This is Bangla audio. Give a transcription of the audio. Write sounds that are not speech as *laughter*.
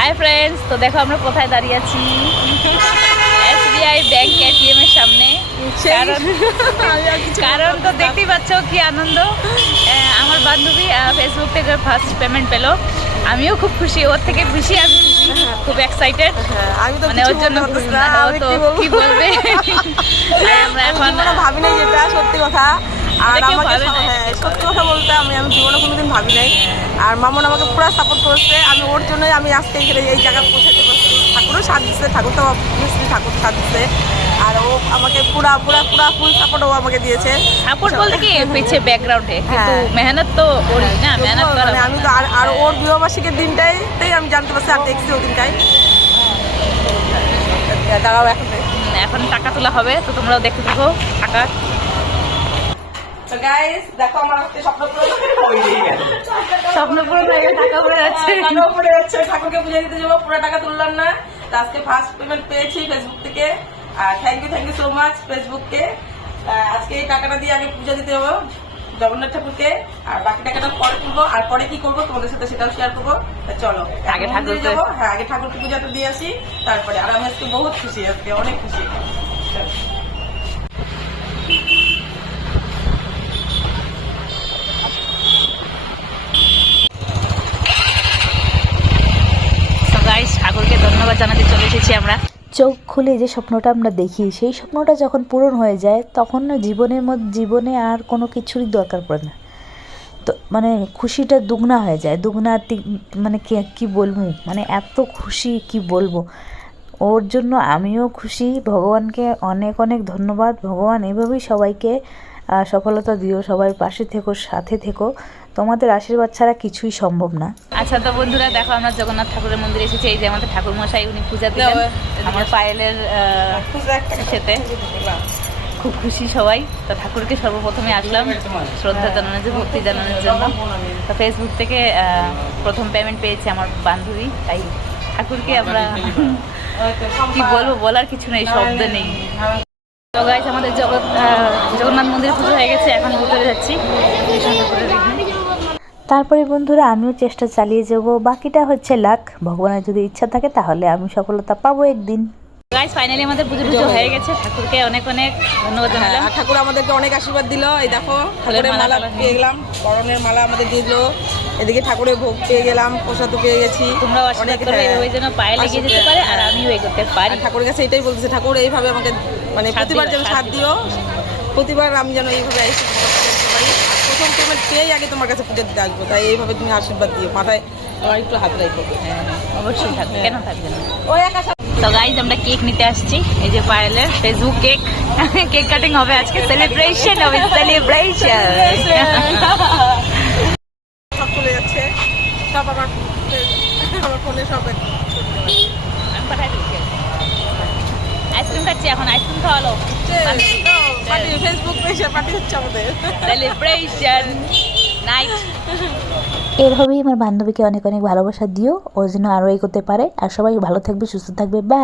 হাই ফ্রেন্ডস তো দেখো আমরা কোথায় দাঁড়িয়ে আছি? এসবিআই ব্যাংক এটিএম এর সামনে। কারণ কারণ তো দেখতেই পাচ্ছ কি আনন্দ। আমার বান্ধবী ফেসবুক থেকে ফার্স্ট পেমেন্ট পেল। আমিও খুব খুশি। ওর থেকে বেশি আমি খুব এক্সাইটেড হ্যাঁ, আমি তো মানে ওর জন্য না, তো কি বলবে? *laughs* আমরা এখন ভাবি নাই যেটা সত্যি কথা। আর আমাকে হ্যাঁ, সত্যি কথা বলতে আমি আমি জীবনে কোনোদিন ভাবি নাই। আর মামন আমাকে পুরো সাপোর্ট করেছে। আমি ওর জন্যই আমি আজকে এখানে এই জায়গায় পৌঁছাতে পারছি। ঠাকুরও সাথ দিচ্ছে ঠাকুর তো অবভিয়াসলি ঠাকুর সাথ দিচ্ছে আর ও আমাকে পুরা পুরা পুরা ফুল সাপোর্ট ও আমাকে দিয়েছে। সাপোর্ট বলতে কি পিছে ব্যাকগ্রাউন্ডে কিন্তু হ্যাঁ। মেহনত তো করি না? মেহনত তবুও করা মানে আমি তো আর আর ওর বিবাহবার্ষিকীর দিনটাই তাই আমি জানতে পারছি আর দেখছি ওই দিনটাই। দাঁড়াও এখন। এখন টাকা তোলা হবে তো তোমরাও দেখতে থাকো টাকা। তো গাইস দেখো আমার হাতে স্বপ্ন পূরণ স্বপ্ন পূরণ হয়ে টাকা পড়ে যাচ্ছে টাকা পড়ে যাচ্ছে ঠাকুরকে পুজো দিতে যাব পুরো টাকা তুললাম না। তো আজকে ফার্স্ট পেমেন্ট পেয়েছি ফেসবুক থেকে। আর thank you thank you so much ফেসবুককে আজকে এই টাকাটা দিয়ে আগে পুজো দিতে যাব জগন্নাথ ঠাকুরকে। আর বাকি টাকাটা পরে তুলবো। আর পরে কি করব তোমাদের সাথে সেটাও শেয়ার করব। চলো আগে মন্দিরে হ্যাঁ আগে ঠাকুরকে পূজাটা দিয়ে আসি তারপরে আর আমি আজকে বহুত খুশি আজকে অনেক খুশি চলো। তো গাইস ঠাকুরকে ধন্যবাদ জানাতে চলে এসেছি আমরা। চোখ খুলে যে স্বপ্নটা আমরা দেখি, সেই স্বপ্নটা যখন পূরণ হয়ে যায়, তখন না জীবনের মধ্যে, জীবনে আর কোনো কিছুরই দরকার পড়ে না। তো মানে খুশিটা দুগনা হয়ে যায়। দুগনা মানে কি বলব? মানে এত খুশি, কি বলব? ওর জন্য আমিও খুশি। ভগবানকে অনেক অনেক ধন্যবাদ। ভগবান এভাবেই সবাইকে সফলতা দিও। সবাই পাশে থেকো, সাথে থেকো। তোমাদের আশীর্বাদ ছাড়া কিছুই সম্ভব না। আচ্ছা তো বন্ধুরা দেখো আমরা জগন্নাথ ঠাকুরের মন্দিরে এসেছি। এই যে আমাদের ঠাকুর মশাই উনি পূজা দিলেন। আমার পায়েলের একটা খেতে। খুব খুশি সবাই। তো ঠাকুরকে সর্বপ্রথমে আসলাম। শ্রদ্ধা জানানোর জন্য ভক্তি জানানোর জন্য। তো ফেসবুক থেকে প্রথম পেমেন্ট পেয়েছে আমার বান্ধবী। তাই ঠাকুরকে আমরা *laughs* কি বলব বলার কিছু নেই শব্দ নেই। তো গাইজ আমাদের জগৎ জগন্নাথ মন্দির পুজো হয়ে গেছে। এখন ভিতরে যাচ্ছি। তারপরে বন্ধুরা আমিও চেষ্টা চালিয়ে যাব। বাকিটা হচ্ছে লাখ ভগবানের যদি ইচ্ছা থাকে তাহলে আমি সফলতা পাবো একদিন। ফাইনালি আমাদের পুজো টুজো হয়ে গেছে। ঠাকুরকে অনেক অনেক ধন্যবাদ হ্যাঁ, জানালাম ঠাকুর আমাদেরকে অনেক আশীর্বাদ দিল। এই দেখো ঠাকুরের মালা মালা পেয়ে গেলাম। করণের মালা আমাদের দিয়ে দিল। এদিকে ঠাকুরের ভোগ পেয়ে গেলাম প্রসাদও পেয়ে গেছি। অনেক, হ্যাঁ, যেন পায়ে লেগে যেতে পারে আর। আমিও এগোতে পারি। ঠাকুরের কাছে এটাই বলতেছে ঠাকুর এইভাবে আমাকে মানে প্রতিবার যেন সাথ দিও। প্রতিবার আমি যেন এইভাবে এসে পারি। প্রথম পেমেন্ট পেয়েই আগে তোমার কাছে পুজো দিতে আসব তাই এইভাবে তুমি আশীর্বাদ দিও। মাথায় আমার একটু হাত রাখো। হ্যাঁ, অবশ্যই থাকবে কেন থাকবে না? ওই একা তো গাইজ আমরা কেক নিতে আসছি। এই যে পায়েলের ফেসবুক কেক কেক কাটিং হবে আজকে। সেলিব্রেশন হবে সেলিব্রেশন *laughs* সব চলে যাচ্ছে। সব আমার আমার ফোনে সব আমি পাঠাই দিচ্ছি। আইসক্রিম খাচ্ছি এখন আইসক্রিম খাওয়ালো। ফেসবুক পেজে পার্টি হচ্ছে আমাদের। সেলিব্রেশন নাইট এভাবেই আমার বান্ধবীকে অনেক অনেক ভালোবাসা দিও ও যেন আরও এগোতে পারে। আর সবাই ভালো থাকবে সুস্থ থাকবে বা